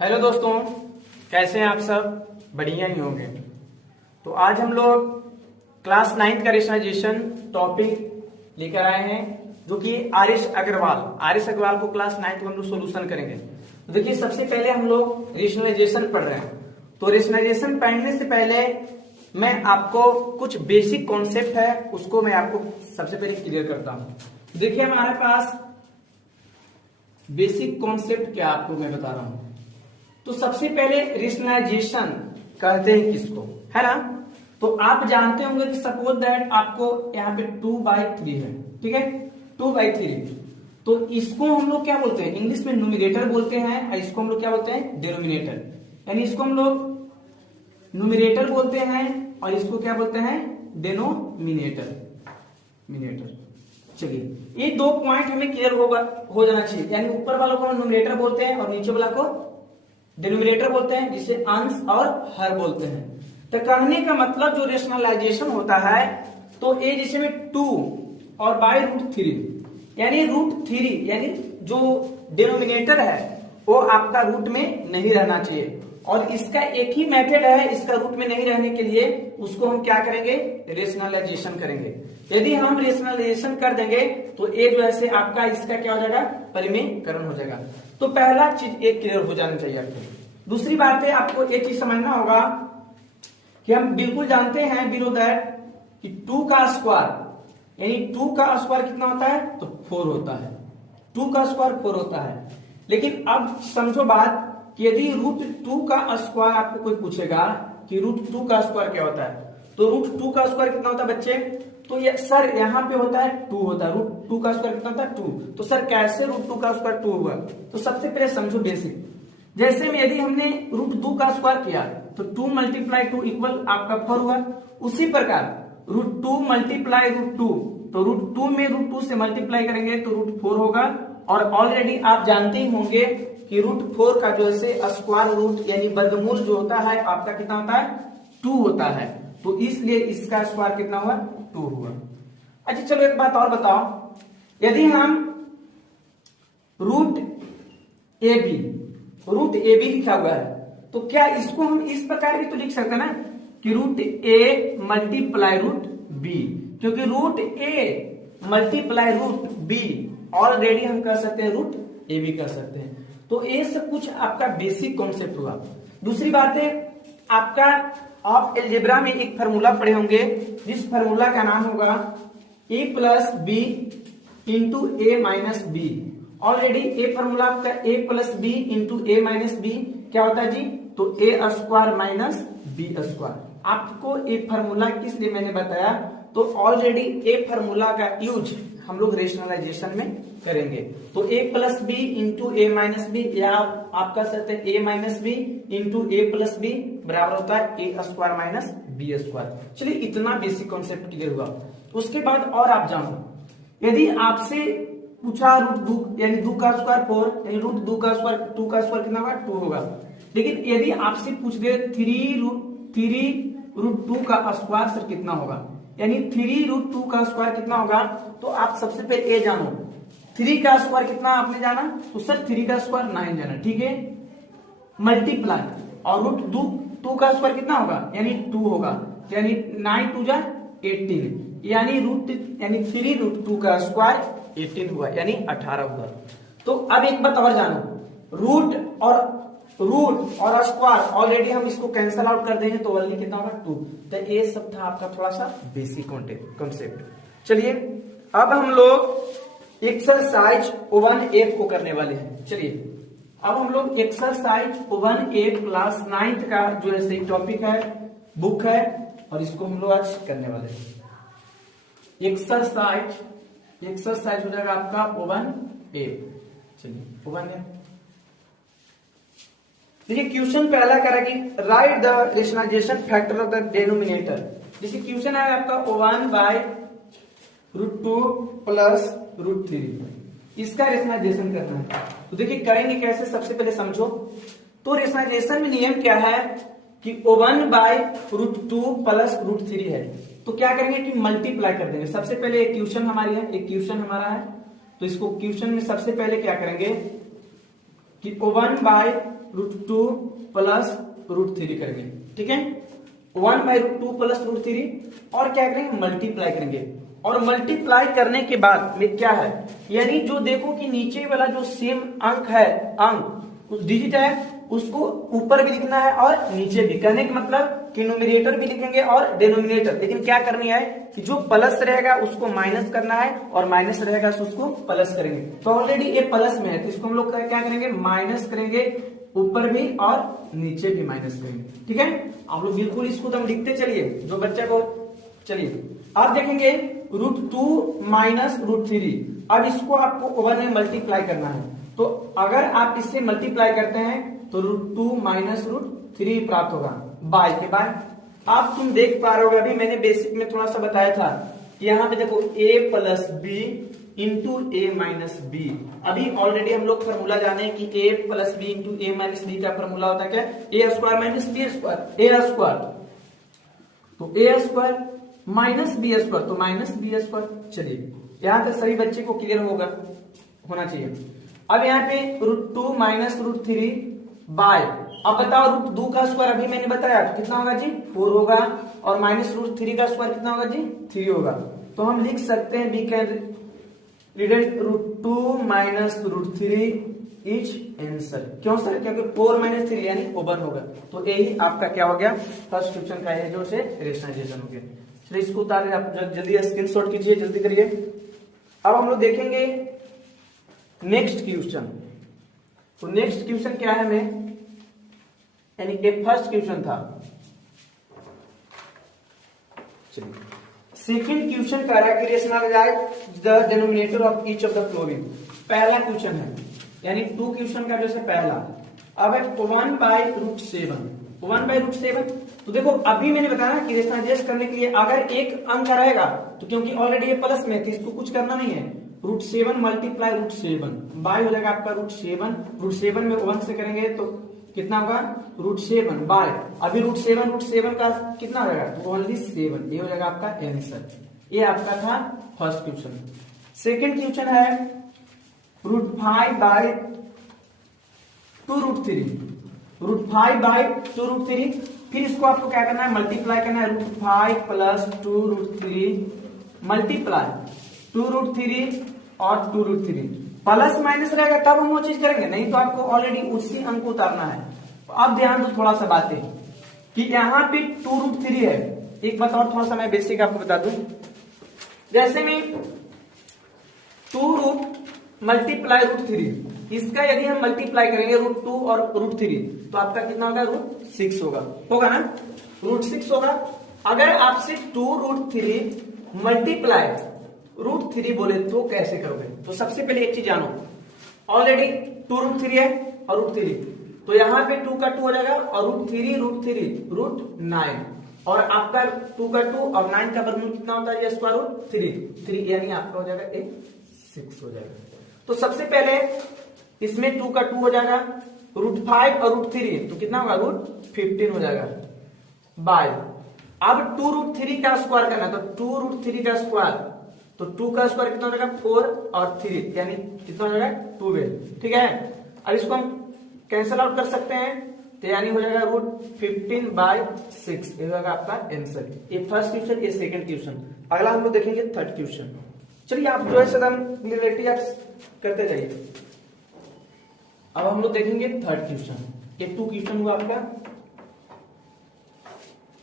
Hello दोस्तों, कैसे हैं आप सब? बढ़िया ही होंगे। तो आज हम लोग क्लास 9 का रेशनलाइजेशन टॉपिक लेकर आए हैं, जो कि आरिश अग्रवाल को क्लास 9 को हम लोग सोल्यूशन करेंगे। तो देखिए, सबसे पहले हम लोग रेशनलाइजेशन पढ़ रहे हैं। तो रेशनलाइजेशन पढ़ने से पहले मैं आपको कुछ बेसिक कॉन्सेप्ट है उसको मैं आपको सबसे पहले क्लियर करता हूं। देखिए, हमारे पास बेसिक कॉन्सेप्ट क्या आपको मैं बता रहा हूं। तो सबसे पहले रेशनलाइजेशन कहते हैं किसको, है ना? तो आप जानते होंगे कि सपोज दैट आपको यहाँ पे 2/3 है, ठीक है, 2/3। तो इसको हम लोग क्या बोलते हैं? इंग्लिश में न्यूमरेटर बोलते हैं, और इसको हम लोग क्या बोलते हैं? डिनोमिनेटर। यानी इसको हम लोग न्यूमरेटर बोलते हैं और इसको क्या बोलते हैं? डिनोमिनेटर। चलिए, ये दो पॉइंट हमें क्लियर हो जाना चाहिए। यानी ऊपर वालों को हम न्यूमरेटर बोलते हैं और नीचे वाला को डिनोमिनेटर बोलते हैं, जिसे अंश और हर बोलते हैं। तो कहने का मतलब जो रेशनलाइजेशन होता है, तो ए जैसे में 2 और बाय √3, यानी √3, यानी जो डिनोमिनेटर है वो आपका रूट में नहीं रहना चाहिए। और इसका एक ही मेथड है, इसका रूट में नहीं रहने के लिए उसको हम क्या करेंगे? रेशनलाइजेशन करेंगे। यदि हम रेशनलाइजेशन कर देंगे तो ए जो है आपका इसका क्या हो जाएगा? परिमेयकरण हो जाएगा। तो पहला चीज एक क्लियर हो जाना चाहिए आपको। दूसरी बात है, आपको एक चीज समझना होगा कि हम बिल्कुल जानते हैं बिलो दैट कि 2 का स्क्वायर, यानी 2 का स्क्वायर कितना होता है? तो 4 होता है। 2 का स्क्वायर 4 होता है। लेकिन अब समझो बात कि यदि √2 का स्क्वायर आपको कोई पूछेगा कि √2 का स्क्वायर क्या होता है, तो √2 का स्क्वायर कितना होता है बच्चे? तो ये सर यहाँ पे होता है 2 होता है। √2 का स्क्वायर कितना होता है? 2। तो सर कैसे √2 का स्क्वायर 2 हुआ? तो सबसे पहले समझो बेसिक। जैसे में यदि हमने √2 का स्क्वायर किया तो 2 × 2 इक्वल आपका 4 हुआ। उसी प्रकार √2 × √2, तो √2 में √2 से मल्टीप्लाई करेंगे तो √4 होगा। और ऑलरेडी आप जानते ही होंगे कि √4 का जो है स्क्वायर रूट यानी वर्गमूल जो होता है आपका कितना होता है? 2 होता है। तो इसलिए इसका स्क्वायर कितना हुआ? 2 हुआ। अच्छा, चलो एक बात और बताओ, यदि हम √AB लिखा हुआ है, तो क्या इसको हम इस प्रकार भी तो लिख सकते हैं ना कि √A × √B, क्योंकि √A × √B ऑलरेडी हम कर सकते हैं √AB कर सकते हैं। तो ये सब कुछ आपका बेसिक कॉन्सेप्ट हुआ। दूसरी बात है, आपका आप अलजेब्रा में एक फार्मूला पढ़े होंगे, जिस फार्मूला का नाम होगा A + B × A - B। Already A formula आपका A + B × A - B क्या होता है जी? तो A² - B²। आपको ए फार्मूला किस लिए मैंने बताया? तो ऑलरेडी ए फार्मूला का यूज हम लोग रेशनलाइजेशन में करेंगे। तो A + B × A - B, या आप कह सकते हैं A - B × A + B बराबर होता है A² - B²। चलिए, इतना बेसिक कॉन्सेप्ट क्लियर हुआ। उसके बाद और आप जानो, यदि आपसे पूछा √2 यानी 2 का स्क्वायर 4, यानी √2 का स्क्वायर 2 का स्क्वायर कितना होगा? 2 होगा। लेकिन यदि आपसे पूछ दे 3√2 का स्क्वायर सर कितना होगा, यानी 3√2 का स्क्वायर कितना होगा, तो आप सबसे पहले ए जानो। 3 का स्क्वायर कितना आपने जाना? तो सर 3 का स्क्वायर 9 जाना, ठीक है, मल्टीप्लाई। और √2 का स्क्वायर कितना होगा? यानी 2 होगा, यानी 9 × 2 = 18, यानी 3√2 का स्क्वायर 18 हुआ, यानी 18 हुआ। तो अब एक बात और जानो, रूट और स्क्वायर ऑलरेडी हम इसको कैंसल आउट कर देंगे तो ओनली कितना होगा? 2। तो ये सब था आपका थोड़ा सा बेसिक कॉन्सेप्ट। चलिए, अब हम लोग एक्सरसाइज 1A को करने वाले हैं। चलिए, अब हम लोग एक्सरसाइज 1A क्लास 9 का जो है टॉपिक है, बुक है, और इसको हम लोग आज करने वाले हैं। एक्सरसाइज हो जाएगा आपका 1A। चलिए, 1A देखिए, क्वेश्चन पहला करा कि write the rationalization factor of the denominator. जैसे क्वेश्चन है आपका 1/√2 + √3, इसका रेशनलाइजेशन करना है। तो देखिए करेंगे कैसे, सबसे पहले समझो। तो रेशनलाइजेशन में नियम क्या है कि 1/√2 + √3 है, तो क्या करेंगे कि मल्टीप्लाई कर देंगे। सबसे पहले एक क्वेश्चन हमारी है, एक क्वेश्चन हमारा है, तो इसको क्वेश्चन में सबसे पहले क्या करेंगे? कि 1/√2 प्लस √3 करेंगे, ठीक है। 1/√2 प्लस √3 और क्या करेंगे, मल्टीप्लाई करेंगे। और मल्टीप्लाई करने के बाद में क्या है, यानी जो देखो कि नीचे वाला जो सेम अंक है, अंक उस डिजिट है, उसको ऊपर भी लिखना है और नीचे भी। कहने का मतलब कि न्यूमरेटर भी लिखेंगे और डिनोमिनेटर, लेकिन क्या करनी है कि जो प्लस रहेगा उसको माइनस करना है और माइनस रहेगा तो उसको प्लस करेंगे। तो ऑलरेडी ये प्लस में है तो इसको हम लोग क्या करेंगे, माइनस करेंगे, ऊपर भी और नीचे भी माइनस करेंगे, ठीक है। आप लोग बिल्कुल इसको तो हम लिखते चलिए जो बच्चा को। चलिए आप देखेंगे √2 माइनस √3। अब इसको आपको ओवन में मल्टीप्लाई करना है, तो अगर आप इससे मल्टीप्लाई करते हैं तो √2 माइनस √3 प्राप्त होगा। बाय के बाद आप तुम देख पा रहे हो, अभी मैंने बेसिक में थोड़ा सा बताया था कि यहाँ पे देखो a plus B into A minus B. अभी ऑलरेडी हम लोग फॉर्मूला जाने हैं कि a plus B into A minus B का फॉर्मूला होता है क्या, A square minus B square, A square तो A square minus B square तो माइनस बी स्क्वायर। चलिए यहां तक सभी बच्चे को क्लियर होना चाहिए। अब यहाँ पे √2 माइनस √3 बाय, अब बताओ √2 का स्क्वायर अभी मैंने बताया तो कितना होगा जी, 4 होगा, और माइनस √3 का स्क्वायर कितना होगा जी, 3 होगा। तो हम लिख सकते हैं we can redact √2 minus √3 is answer. क्यों सर, क्योंकि 4 माइनस 3 यानी ओवन होगा। तो यही आपका क्या हो गया, फर्स्ट क्वेश्चन का है जो से रेशनलाइजेशन हो गया। चलिए इसको उतारे, आप जल्दी स्क्रीनशॉट कीजिए, जल्दी करिए। अब हम लोग देखेंगे नेक्स्ट क्वेश्चन। तो नेक्स्ट क्वेश्चन क्या है हमें, यानी कि फर्स्ट क्वेश्चन था। चलिए सेकंड क्वेश्चन कह रहा है कि rationalize the denominator of each of the following. पहला क्वेश्चन है, यानी 2 क्वेश्चन का जैसे पहला। अब है 1/√7, 1/√7। तो देखो अभी मैंने बताया कि रेशनलाइज करने के लिए अगर एक अंक रहेगा तो क्योंकि ऑलरेडी ये प्लस में थी, इसको कुछ करना नहीं है। √7 मल्टीप्लाई √7 बाय हो जाएगा आपका √7। √7 में 1 से करेंगे तो कितना होगा, √7 बाय, अभी √7 का कितना हो जाएगा, तो ओनली 7। ये हो जाएगा आपका आंसर। ये आपका था फर्स्ट क्वेश्चन। सेकंड क्वेश्चन है √5/2√3, √5/2√3। फिर इसको आपको क्या करना है, मल्टीप्लाई करना है। √5 प्लस 2√3 मल्टीप्लाई 2√3 और 2√3। प्लस माइनस रहेगा तब हम वो चीज करेंगे, नहीं तो आपको ऑलरेडी उसी अंक को उतारना है। अब ध्यान दो थोड़ा सा बातें कि यहाँ पे 2√3 है। एक बात और थोड़ा सा मैं बेसिक आपको बता दूं, जैसे में 2 मल्टीप्लाई √3, इसका यदि हम मल्टीप्लाई करेंगे √2 और √3 तो आपका कितना होगा, √6 होगा ना, √6 होगा। अगर आपसे 2√3 मल्टीप्लाई √3 बोले तो कैसे करोगे, तो सबसे पहले एक चीज जानो, ऑलरेडी 2√3 है और √3, तो यहाँ पे 2 का 2 हो जाएगा और √9, और आपका 2 का 2 और 9 का वर्गमूल कितना होता है, स्क्वायर 3 यानी आपका हो जाएगा 6 हो जाएगा। तो सबसे पहले इसमें 2 का 2 हो जाएगा, √5 और √3 तो कितना होगा, √15 हो जाएगा बाय। अब 2√3 का स्क्वायर करना, तो 2√3 का स्क्वायर, तो 2 का स्क्वायर कितना हो जाएगा, 4 और 3 यानी कितना हो जाएगा, 12। ठीक है, अब इसको हम कैंसल आउट कर सकते हैं, तो यानी हो जाएगा √15/6। ये होगा आपका आंसर। ये फर्स्ट क्वेश्चन, ये सेकंड क्वेश्चन। अगला हम लोग देखेंगे थर्ड क्वेश्चन। चलिए आप जो है सदम रिलेटिव आप करते जाइए। अब हम लोग देखेंगे थर्ड क्वेश्चन। ये 2 क्वेश्चन हुआ आपका।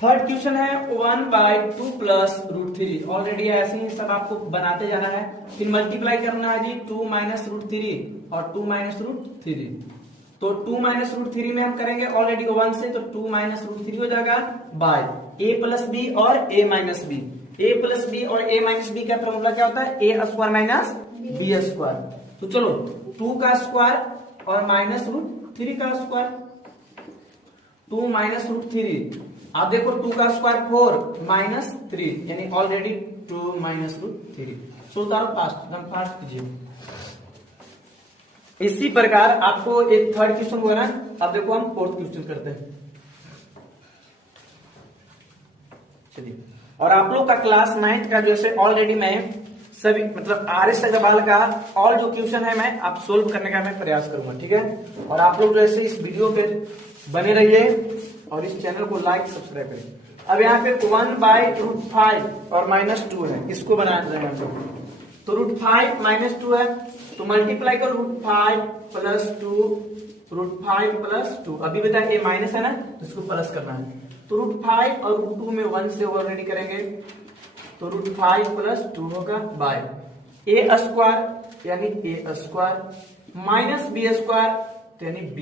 थर्ड क्वेश्चन है 1/2 प्लस √3। ऑलरेडी ऐसे ही सब आपको बनाते जाना है, फिर मल्टीप्लाई करना है जी 2 माइनस √3 और 2 माइनस √3। तो 2 माइनस √3 में हम करेंगे ऑलरेडी 1 से, तो 2 माइनस √3 हो जाएगा बाय a प्लस बी और a minus B. a plus B और a माइनस बी का फॉर्मूला क्या होता है, a square minus b square. तो चलो 2 का स्क्वायर और माइनस √3 का स्क्वायर, 2 माइनस √3। आप देखो 2 का स्क्वायर 4 माइनस 3 यानी ऑलरेडी 2 माइनस √3। सो उतारो फास्ट कीजिए। इसी प्रकार आपको एक थर्ड क्वेश्चन हुआ ना। अब देखो हम फोर्थ क्वेश्चन करते हैं। चलिए, और आप लोग का क्लास 9th का जैसे ऑलरेडी मैं सभी मतलब आर्यस अग्रवाल का ऑल जो क्वेश्चन है मैं आप सोल्व करने का मैं प्रयास करूंगा, ठीक है। और आप लोग जैसे इस वीडियो पे बने रहिए और इस चैनल को लाइक सब्सक्राइब करें। अब यहाँ पे 1/√5 और -2 है, इसको बना रहे हैं हम लोग। तो √5 -2 है तो मल्टीप्लाई करो √5 + 2, √5 + 2। अभी बताया ये माइनस है ना तो इसको प्लस करना है। तो √5 और √2 में 1 से ऑलरेडी करेंगे तो √5 + 2 होगा बाय a² यानी a² - b² यानी b²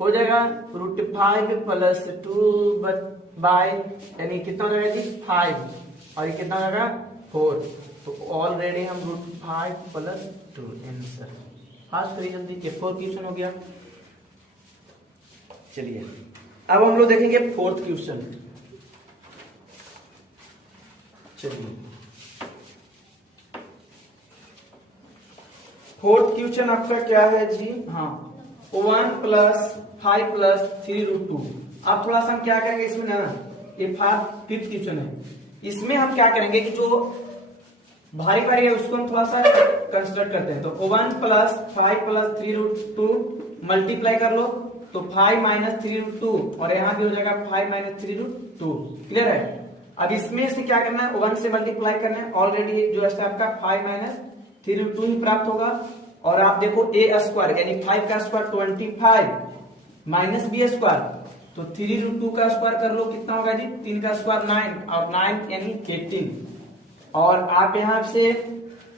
हो जाएगा। √5 + 2 बाय यानी कितना हो जाएगा जी 5 और ये कितना हो जाएगा 4। तो ऑलरेडी हम √5 + 2 आंसर। फास्ट करिए जल्दी, ये 4 क्वेश्चन हो गया। चलिए अब हम लोग देखेंगे 4th क्वेश्चन। चलिए 4th क्वेश्चन आपका क्या है जी, हाँ 1 + 5 + 3√2। अब थोड़ा सा हम क्या करेंगे इसमें ना, ये 5th क्वेश्चन है, इसमें हम क्या करेंगे कि जो भारी भारी है उसको हम थोड़ा सा कंस्ट्रक्ट करते हैं। तो 1 + 5 + 3√2 मल्टीप्लाई कर लो तो 5 - 3√2 और यहाँ भी हो जाएगा 5 - 3√2। क्लियर है। अब इसमें से क्या करना है 1 से मल्टीप्लाई करना है, ऑलरेडी जो है आपका 5 - 3√2 ही प्राप्त होगा। और आप देखो a² यानी 5 का स्क्वायर 25 - b², तो 3√2 का स्क्वायर कर लो कितना होगा जी 3 का स्क्वायर 9 और 9 यानी 18। और आप यहां से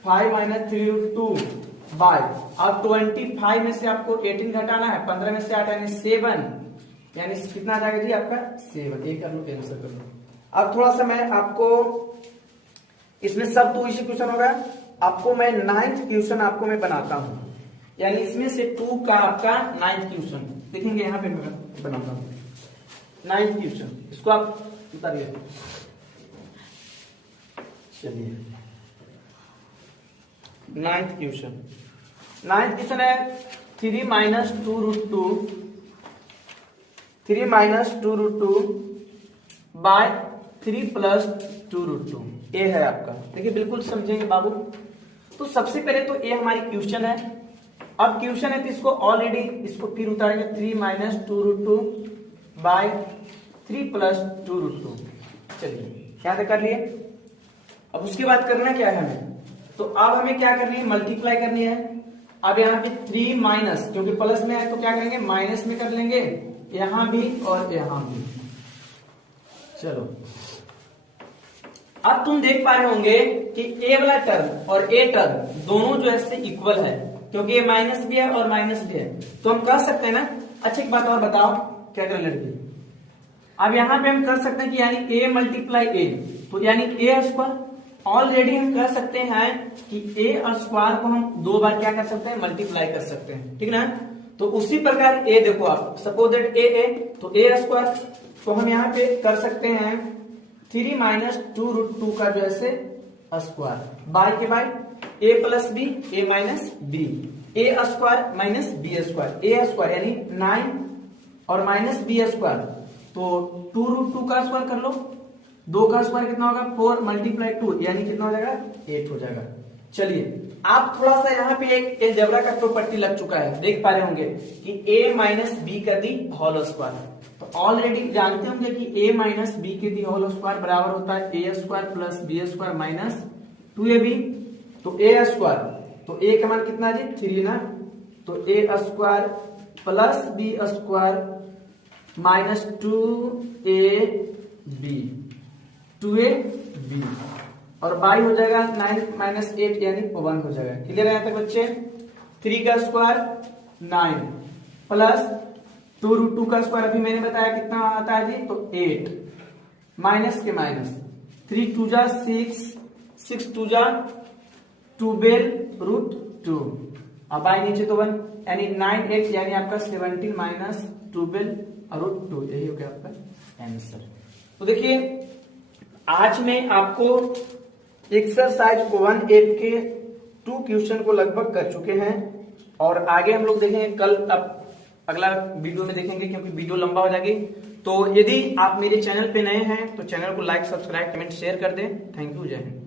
5 - 3√2 बाय अब 25 में से आपको 18 घटाना है, 15 में से 8 यानी 7 यानी कितना आ जाएगा जी आपका 7। ये कर लो, आंसर कर लो। अब थोड़ा सा मैं आपको इसमें सब तो इसी क्वेश्चन होगा, आपको मैं 9th क्वेश्चन आपको मैं बनाता हूं, यानी इसमें से 2 का आपका 9th क्वेश्चन देखेंगे। यहां पे मैं बनाता हूं 9th क्वेश्चन, इसको आप उतारिए। चलिए 9th क्वेश्चन है 3 - 2√2 बाय 3 + 2√2 ये है आपका। देखिए बिल्कुल समझेंगे बाबू। तो सबसे पहले तो ये हमारी क्वेश्चन है। अब क्वेश्चन है तो इसको ऑलरेडी इसको फिर उतारेंगे 3 - 2√2 बाय 3 + 2√2। चलिए क्या कर लिए। अब उसके बाद करना क्या है हमें, तो अब हमें क्या करनी है मल्टीप्लाई करनी है। अब यहाँ पे 3 - क्योंकि प्लस में है तो क्या करेंगे माइनस में कर लेंगे, यहां भी और यहां भी। चलो अब तुम देख पा रहे होंगे कि ए वाला टर्म और ए टर्म दोनों जो है इक्वल है, क्योंकि ये माइनस भी है और माइनस भी है। तो हम कह सकते हैं ना, अच्छा एक बात और बताओ क्या कर लड़की। अब यहां पे हम कर सकते हैं कि यानी a × a, तो यानी a²। ऑलरेडी हम कह सकते हैं कि a² को हम 2 बार क्या कर सकते हैं मल्टीप्लाई कर सकते हैं, ठीक ना। तो उसी प्रकार a देखो आप सपोज दैट a तो a² तो हम यहाँ पे कर सकते हैं 3 - 2√2 का जो है स्क्वायर बाय के bye a + b a - b a² - b² a² यानी 9 और -b², तो 2√2 का स्क्वायर कर लो, 2 का स्क्वायर कितना होगा 4 × 2 यानी कितना हो जाएगा 8 हो जाएगा। चलिए आप थोड़ा सा यहाँ पे एक अलजेब्रा का प्रॉपर्टी लग चुका है, देख पा रहे होंगे कि a - b का दी होल स्क्वायर। तो ऑलरेडी जानते होंगे कि a - b के दी होल स्क्वायर बराबर होता है a² + b² - 2ab। तो a² तो a का मान कितना है जी 3 ना, तो a² + b² - 2ab और बाई हो जाएगा 9 - 8 यानी 1 हो जाएगा। क्लियर है यहाँ तक बच्चे। 3 का स्क्वायर 9 प्लस 2√2 का स्क्वायर अभी मैंने बताया कितना आता है जी, तो 8 माइनस के माइनस 3 × 2 = 6 6 × 2 = 12√2 अब बाई नीचे तो 1 यानी 9 8 यानी आपका 17 - 12√2 यही हो गया आपका आंसर। तो देखिए आज मैं आपको एक्सरसाइज 1F के 2 क्वेश्चन को लगभग कर चुके हैं और आगे हम लोग देखेंगे कल, अब अगला वीडियो में देखेंगे क्योंकि वीडियो लंबा हो जाएगी। तो यदि आप मेरे चैनल पे नए हैं तो चैनल को लाइक सब्सक्राइब कमेंट शेयर कर दें। थैंक यू, जय हिंद।